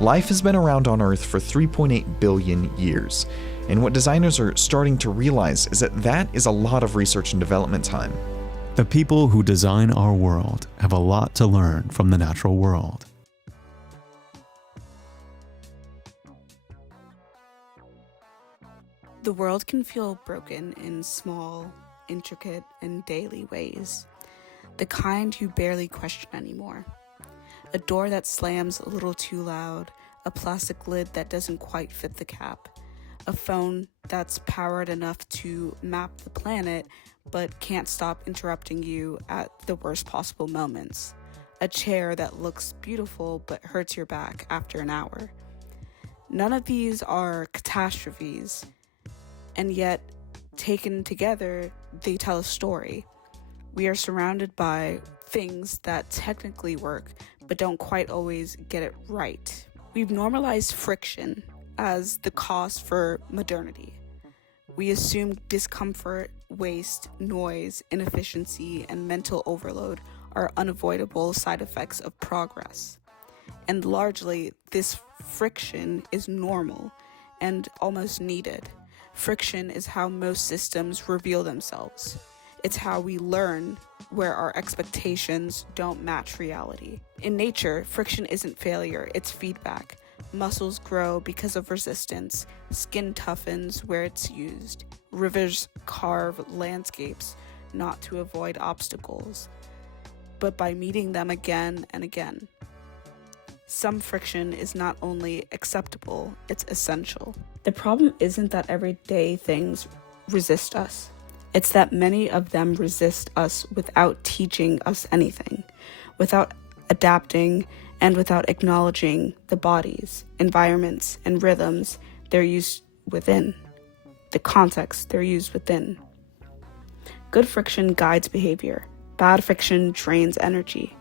Life has been around on Earth for 3.8 billion years, and what designers are starting to realize is that that is a lot of research and development time. The people who design our world have a lot to learn from the natural world. The world can feel broken in small, intricate, and daily ways. The kind you barely question anymore. A door that slams a little too loud, a plastic lid that doesn't quite fit the cap, a phone that's powered enough to map the planet but can't stop interrupting you at the worst possible moments, a chair that looks beautiful but hurts your back after an hour. None of these are catastrophes, and yet, taken together, they tell a story. We are surrounded by things that technically work, but don't quite always get it right. We've normalized friction as the cost for modernity. We assume discomfort, waste, noise, inefficiency, and mental overload are unavoidable side effects of progress. And largely, this friction is normal and almost needed. Friction is how most systems reveal themselves. It's how we learn where our expectations don't match reality. In nature, friction isn't failure, it's feedback. Muscles grow because of resistance. Skin toughens where it's used. Rivers carve landscapes, not to avoid obstacles, but by meeting them again and again. Some friction is not only acceptable, it's essential. The problem isn't that everyday things resist us. It's that many of them resist us without teaching us anything, without adapting, and without acknowledging the bodies, environments, and rhythms they're used within, the context they're used within. Good friction guides behavior. Bad friction drains energy.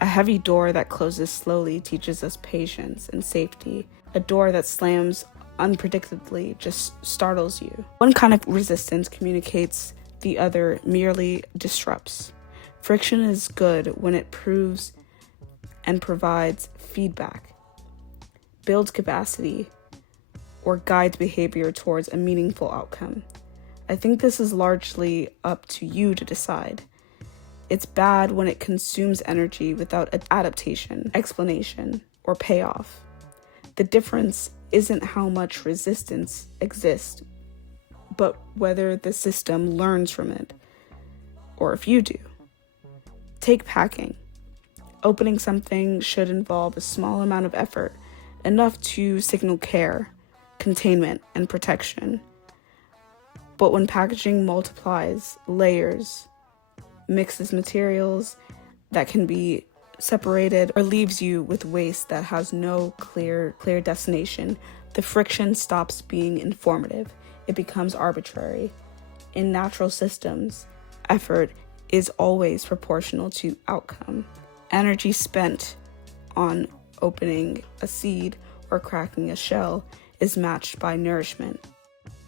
A heavy door that closes slowly teaches us patience and safety. A door that slams unpredictably just startles you. One kind of resistance communicates, the other merely disrupts. Friction is good when it proves and provides feedback, builds capacity, or guides behavior towards a meaningful outcome. I think this is largely up to you to decide. It's bad when it consumes energy without adaptation, explanation, or payoff. The difference isn't how much resistance exists, but whether the system learns from it, or if you do. Take packing. Opening something should involve a small amount of effort, enough to signal care, containment, and protection. But when packaging multiplies layers, mixes materials that can be separated, or leaves you with waste that has no clear destination, the friction stops being informative. It becomes arbitrary. In natural systems, effort is always proportional to outcome. Energy spent on opening a seed or cracking a shell is matched by nourishment.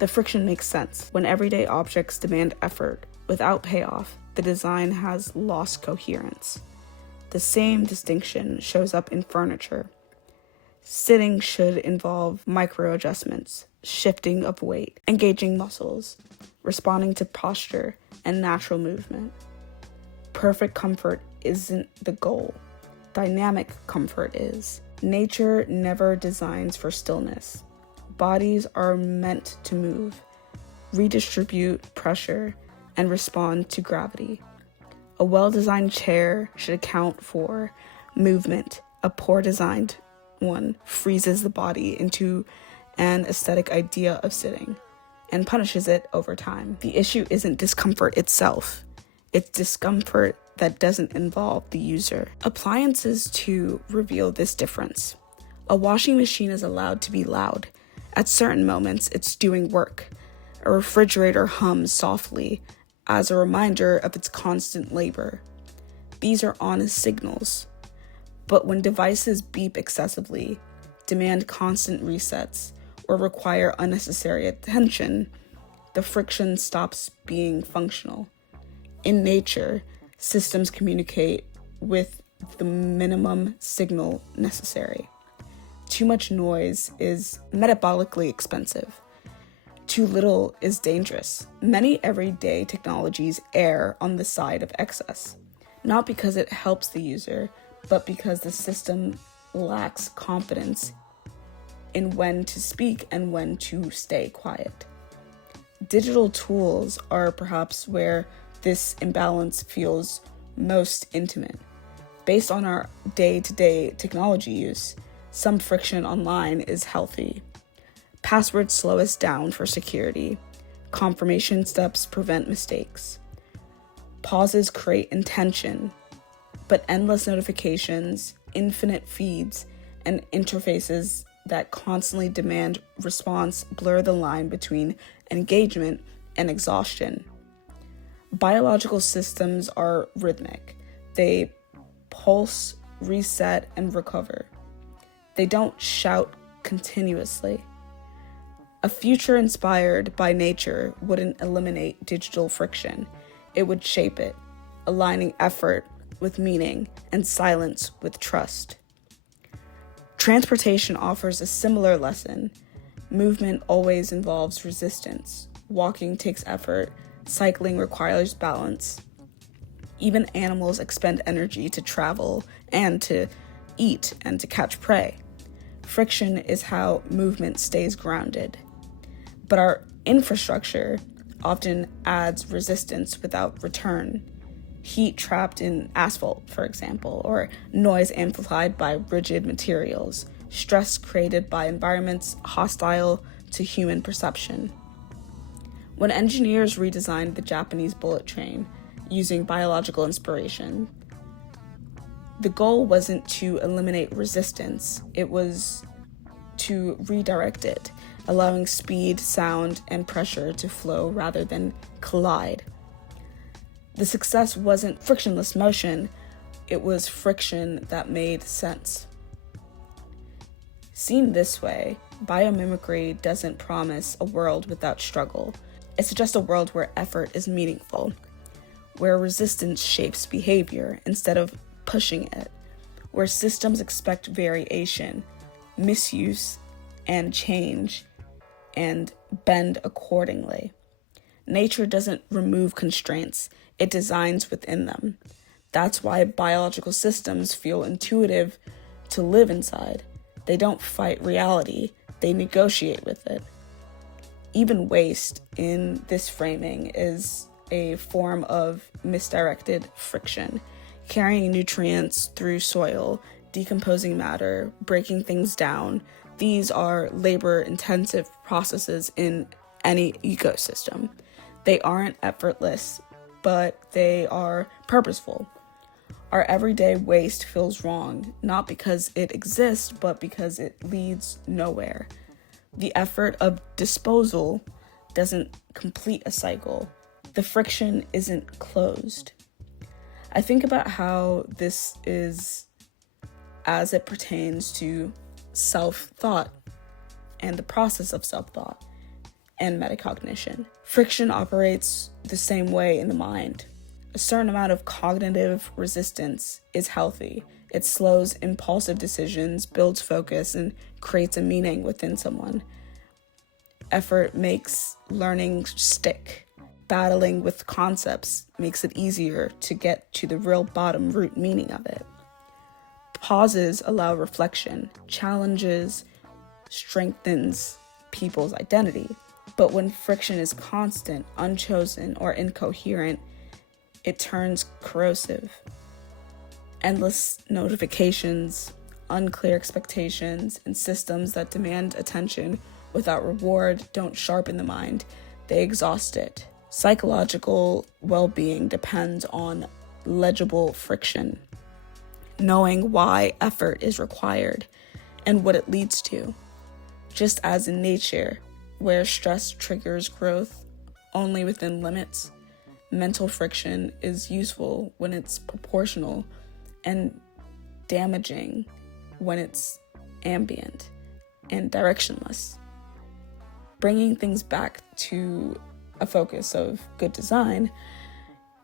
The friction makes sense. When everyday objects demand effort without payoff, the design has lost coherence. The same distinction shows up in furniture. Sitting should involve micro adjustments, shifting of weight, engaging muscles, responding to posture and natural movement. Perfect comfort isn't the goal. Dynamic comfort is. Nature never designs for stillness. Bodies are meant to move, redistribute pressure, and respond to gravity. A well-designed chair should account for movement. A poor designed one freezes the body into an aesthetic idea of sitting and punishes it over time. The issue isn't discomfort itself. It's discomfort that doesn't involve the user. Appliances too reveal this difference. A washing machine is allowed to be loud. At certain moments, it's doing work. A refrigerator hums softly as a reminder of its constant labor. These are honest signals. But when devices beep excessively, demand constant resets, or require unnecessary attention, the friction stops being functional. In nature, systems communicate with the minimum signal necessary. Too much noise is metabolically expensive. Too little is dangerous. Many everyday technologies err on the side of excess, not because it helps the user, but because the system lacks confidence in when to speak and when to stay quiet. Digital tools are perhaps where this imbalance feels most intimate. Based on our day-to-day technology use, some friction online is healthy. Passwords slow us down for security. Confirmation steps prevent mistakes. Pauses create intention, but endless notifications, infinite feeds, and interfaces that constantly demand response blur the line between engagement and exhaustion. Biological systems are rhythmic. They pulse, reset, and recover. They don't shout continuously. A future inspired by nature wouldn't eliminate digital friction. It would shape it, aligning effort with meaning and silence with trust. Transportation offers a similar lesson. Movement always involves resistance. Walking takes effort. Cycling requires balance. Even animals expend energy to travel and to eat and to catch prey. Friction is how movement stays grounded. But our infrastructure often adds resistance without return. Heat trapped in asphalt, for example, or noise amplified by rigid materials, stress created by environments hostile to human perception. When engineers redesigned the Japanese bullet train using biological inspiration, the goal wasn't to eliminate resistance, it was to redirect it, allowing speed, sound, and pressure to flow rather than collide. The success wasn't frictionless motion, it was friction that made sense. Seen this way, biomimicry doesn't promise a world without struggle. It's just a world where effort is meaningful, where resistance shapes behavior instead of pushing it, where systems expect variation, misuse, and change, and bend accordingly. Nature doesn't remove constraints, it designs within them. That's why biological systems feel intuitive to live inside. They don't fight reality, they negotiate with it. Even waste in this framing is a form of misdirected friction, carrying nutrients through soil, decomposing matter, breaking things down. These are labor-intensive processes in any ecosystem. They aren't effortless, but they are purposeful. Our everyday waste feels wrong, not because it exists, but because it leads nowhere. The effort of disposal doesn't complete a cycle. The friction isn't closed. I think about how this is as it pertains to self-thought and the process of self-thought and metacognition. Friction operates the same way in the mind. A certain amount of cognitive resistance is healthy. It slows impulsive decisions, builds focus, and creates a meaning within someone. Effort makes learning stick. Battling with concepts makes it easier to get to the real bottom root meaning of it. Pauses allow reflection. Challenges strengthens people's identity. But when friction is constant, unchosen, or incoherent, it turns corrosive. Endless notifications, unclear expectations, and systems that demand attention without reward don't sharpen the mind, they exhaust it. Psychological well-being depends on legible friction, knowing why effort is required and what it leads to. Just as in nature, where stress triggers growth only within limits, mental friction is useful when it's proportional and damaging when it's ambient and directionless. Bringing things back to a focus of good design,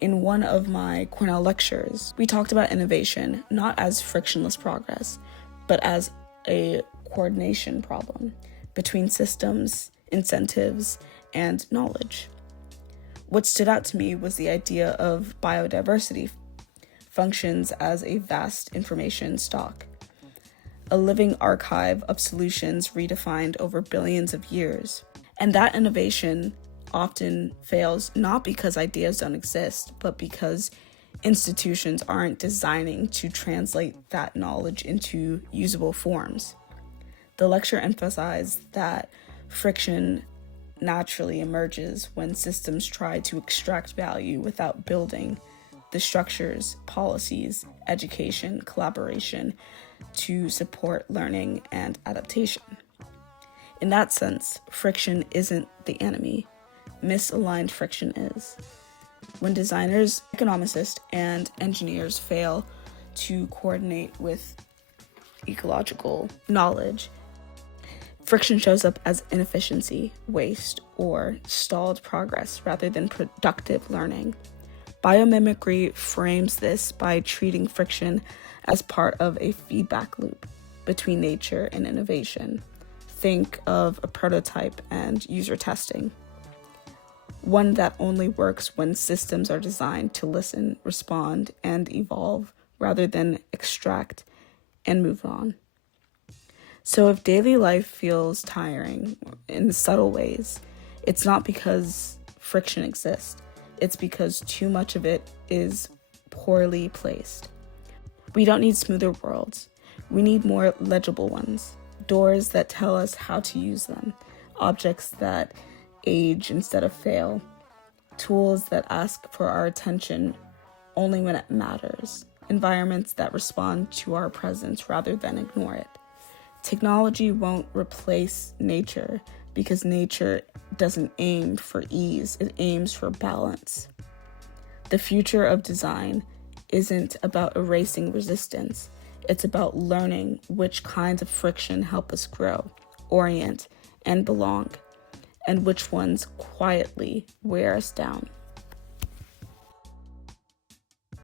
in one of my Cornell lectures, we talked about innovation not as frictionless progress, but as a coordination problem between systems, incentives, and knowledge. What stood out to me was the idea of biodiversity functions as a vast information stock, a living archive of solutions redefined over billions of years. And that innovation often fails not because ideas don't exist, but because institutions aren't designing to translate that knowledge into usable forms. The lecture emphasized that friction naturally emerges when systems try to extract value without building the structures, policies, education, collaboration to support learning and adaptation. In that sense, friction isn't the enemy. Misaligned friction is. When designers, economists, and engineers fail to coordinate with ecological knowledge, friction shows up as inefficiency, waste, or stalled progress rather than productive learning. Biomimicry frames this by treating friction as part of a feedback loop between nature and innovation. Think of a prototype and user testing, one that only works when systems are designed to listen, respond, and evolve rather than extract and move on. So if daily life feels tiring in subtle ways, it's not because friction exists. It's because too much of it is poorly placed. We don't need smoother worlds. We need more legible ones. Doors that tell us how to use them. Objects that age instead of fail. Tools that ask for our attention only when it matters. Environments that respond to our presence rather than ignore it. Technology won't replace nature because nature doesn't aim for ease, it aims for balance. The future of design isn't about erasing resistance, it's about learning which kinds of friction help us grow, orient, and belong, and which ones quietly wear us down.